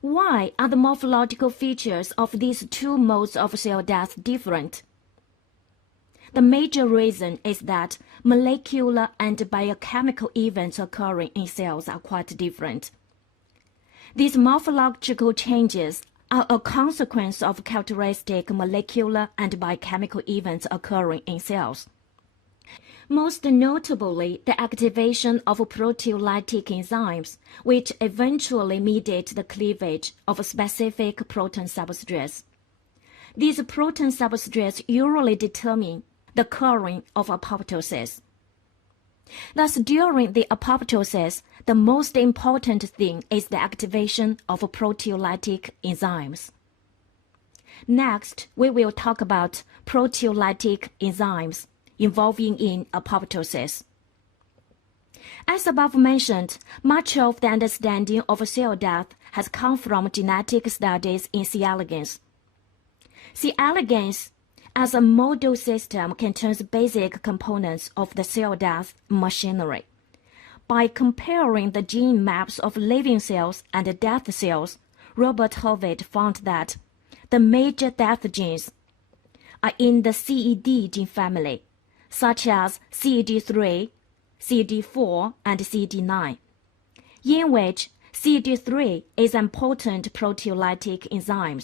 Why are the morphological features of these two modes of cell death different? The major reason is that molecular and biochemical events occurring in cells are quite different. These morphological changes are a consequence of characteristic molecular and biochemical events occurring in cells. Most notably, the activation of proteolytic enzymes, which eventually mediate the cleavage of specific protein substrates. These protein substrates usually determine the occurring of apoptosis. Thus, during the apoptosis, the most important thing is the activation of proteolytic enzymes. Next, we will talk about proteolytic enzymes involving in apoptosis. As above mentioned, much of the understanding of cell death has come from genetic studies in C. elegans. C. elegans as a model system contains basic components of the cell death machinery. By comparing the gene maps of living cells and death cells, Robert Harvard found that the major death genes are in the CED gene family, such as CED3, CED4, and CED9, in which CED3 is an important proteolytic enzyme.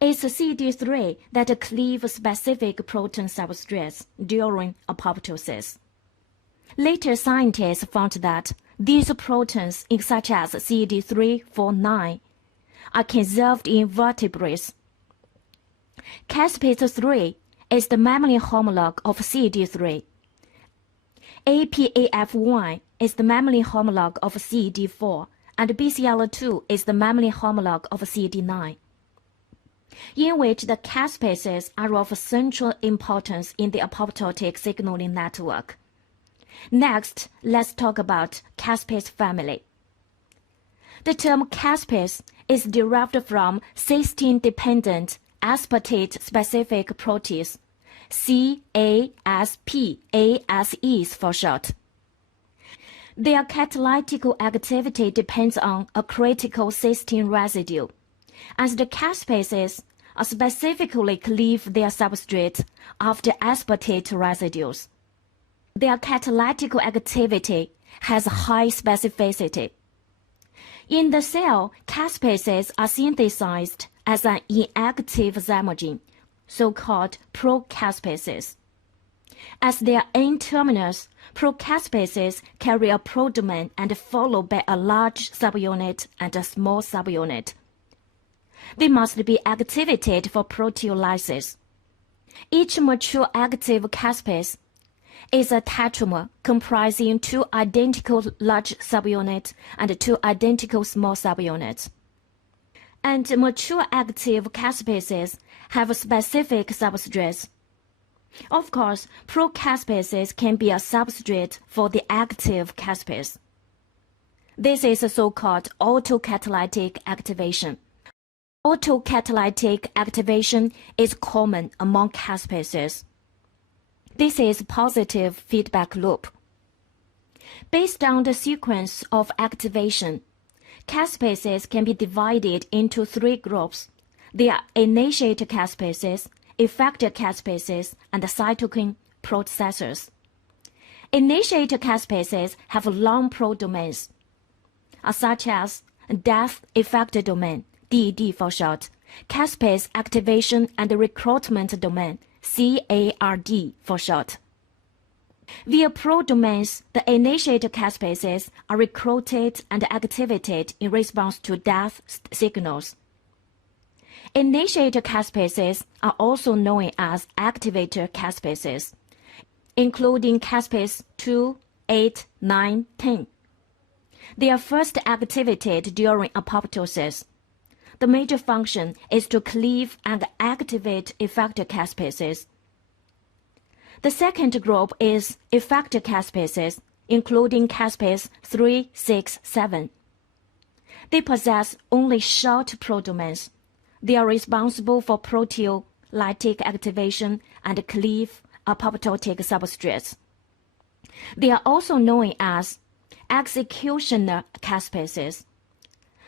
It's CED3 that cleave specific protein substrates during apoptosis. Later scientists found that these proteins, such as CED3, 4, 9, are conserved in vertebrates. Caspase 3 is the mammalian homologue of CED3. APAF1 is the mammalian homologue of CED4, and BCL2 is the mammalian homologue of CED9, in which the caspases are of central importance in the apoptotic signaling network. Next, let's talk about caspase family. The term caspase is derived from cysteine-dependent aspartate-specific protease, CASPASEs for short. Their catalytic activity depends on a critical cysteine residue, as the caspases specifically cleave their substrate after aspartate residues. Their catalytic activity has high specificity. In the cell, caspases are synthesized as an inactive zymogen, so-called procaspases. As their N-terminus, procaspases carry a prodomain and followed by a large subunit and a small subunit. They must be activated for proteolysis. Each mature active caspase is a tetramer comprising two identical large subunits and two identical small subunits. And mature active caspases have specific substrates. Of course, procaspases can be a substrate for the active caspase. This is a so-called autocatalytic activation. Autocatalytic activation is common among caspases. This is positive feedback loop. Based on the sequence of activation, caspases can be divided into three groups. They are initiator caspases, effector caspases, and cytokine processors. Initiator caspases have long prodomains, such as death effector domain, DED for short, caspase activation and recruitment domain, CARD for short. Via prodomains, the initiator caspases are recruited and activated in response to death signals. Initiator caspases are also known as activator caspases, including caspase 2, 8, 9, 10. They are first activated during apoptosis. The major function is to cleave and activate effector caspases. The second group is effector caspases, including caspase 3, 6, 7. They possess only short prodomains. They are responsible for proteolytic activation and cleave apoptotic substrates. They are also known as executioner caspases.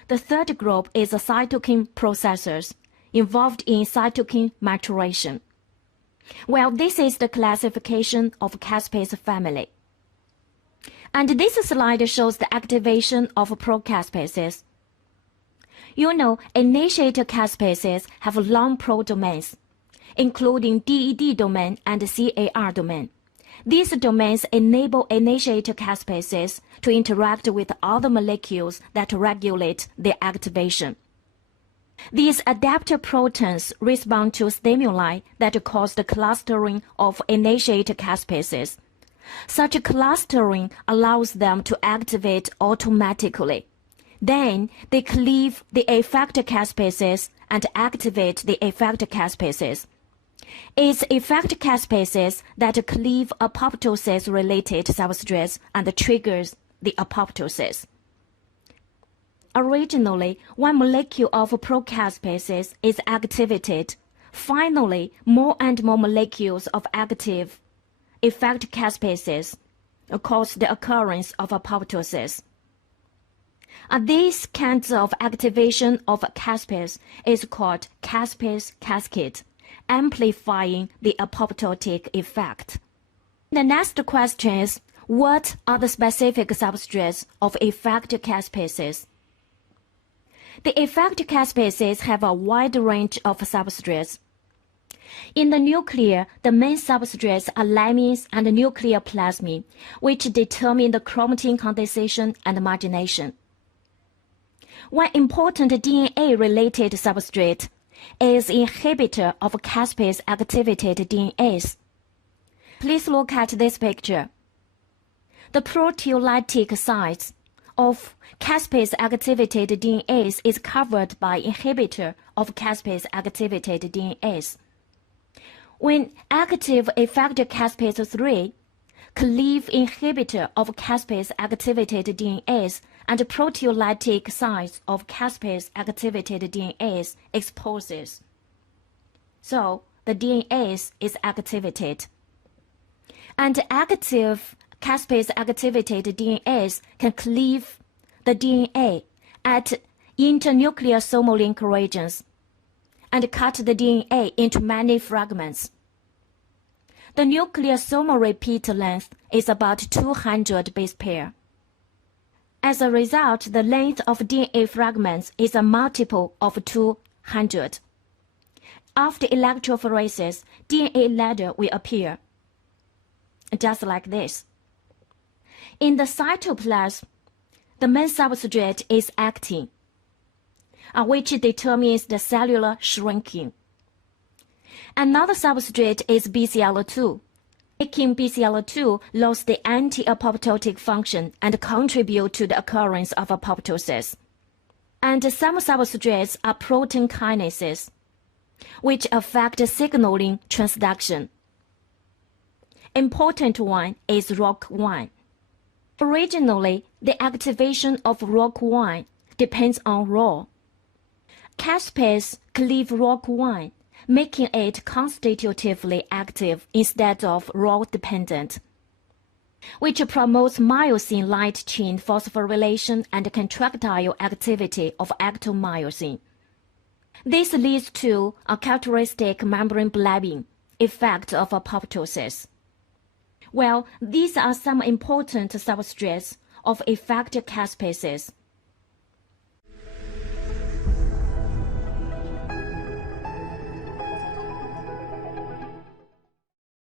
The third group is the cytokine processors involved in cytokine maturation. Well, this is the classification of caspase family. And this slide shows the activation of procaspases. You know, initiator caspases have long pro-domains, including DED domain and CAR domain. These domains enable initiator caspases to interact with other molecules that regulate their activation. These adapter proteins respond to stimuli that cause the clustering of initiator caspases. Such clustering allows them to activate automatically. Then they cleave the effector caspases and activate the effector caspases. It's effector caspases that cleave apoptosis-related substrates and triggers the apoptosis. Originally, one molecule of procaspases is activated. Finally, more and more molecules of active effector caspases cause the occurrence of apoptosis. These kinds of activation of caspase is called caspase cascade, amplifying the apoptotic effect. The next question is, what are the specific substrates of effector caspases? The effector caspases have a wide range of substrates. In the nuclear, the main substrates are lamins and nuclear plasmid, which determine the chromatin condensation and margination. One important DNA-related substrate is inhibitor of caspase-activated DNAs. Please look at this picture. The proteolytic sites of caspase-activated DNAs is covered by inhibitor of caspase-activated DNAs. When active effector caspase 3 cleave inhibitor of caspase-activated DNAs and proteolytic sites of caspase-activated DNAs exposes. So the DNAs is activated. And active caspase-activated DNAs can cleave the DNA at internucleosomal link regions and cut the DNA into many fragments. The nucleosomal repeat length is about 200 base pair. As a result, the length of DNA fragments is a multiple of 200. After electrophoresis, DNA ladder will appear, just like this. In the cytoplasm, the main substrate is actin, which determines the cellular shrinking. Another substrate is BCL2, making BCL2 lose the anti-apoptotic function and contribute to the occurrence of apoptosis. And some substrates are protein kinases, which affect signaling transduction. Important one is ROCK1. Originally, the activation of ROCK1 depends on RAW. Caspase cleave ROCK1, making it constitutively active instead of RAW dependent, which promotes myosin light chain phosphorylation and contractile activity of ectomyosin. This leads to a characteristic membrane blabbing effect of apoptosis. Well, these are some important substrates of effector caspases.